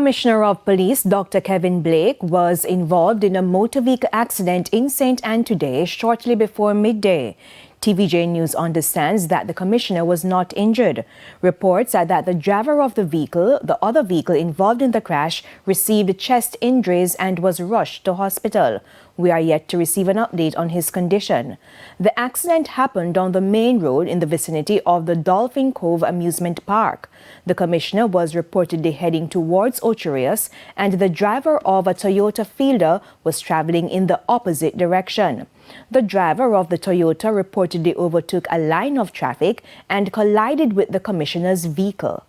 Commissioner of Police Dr. Kevin Blake was involved in a motor vehicle accident in St. Anne today shortly before midday. TVJ News understands that the commissioner was not injured. Reports are that the driver of the other vehicle involved in the crash, received chest injuries and was rushed to hospital. We are yet to receive an update on his condition. The accident happened on the main road in the vicinity of the Dolphin Cove Amusement Park. The commissioner was reportedly heading towards Ocherius, and the driver of a Toyota Fielder was traveling in the opposite direction. The driver of the Toyota reportedly overtook a line of traffic and collided with the commissioner's vehicle.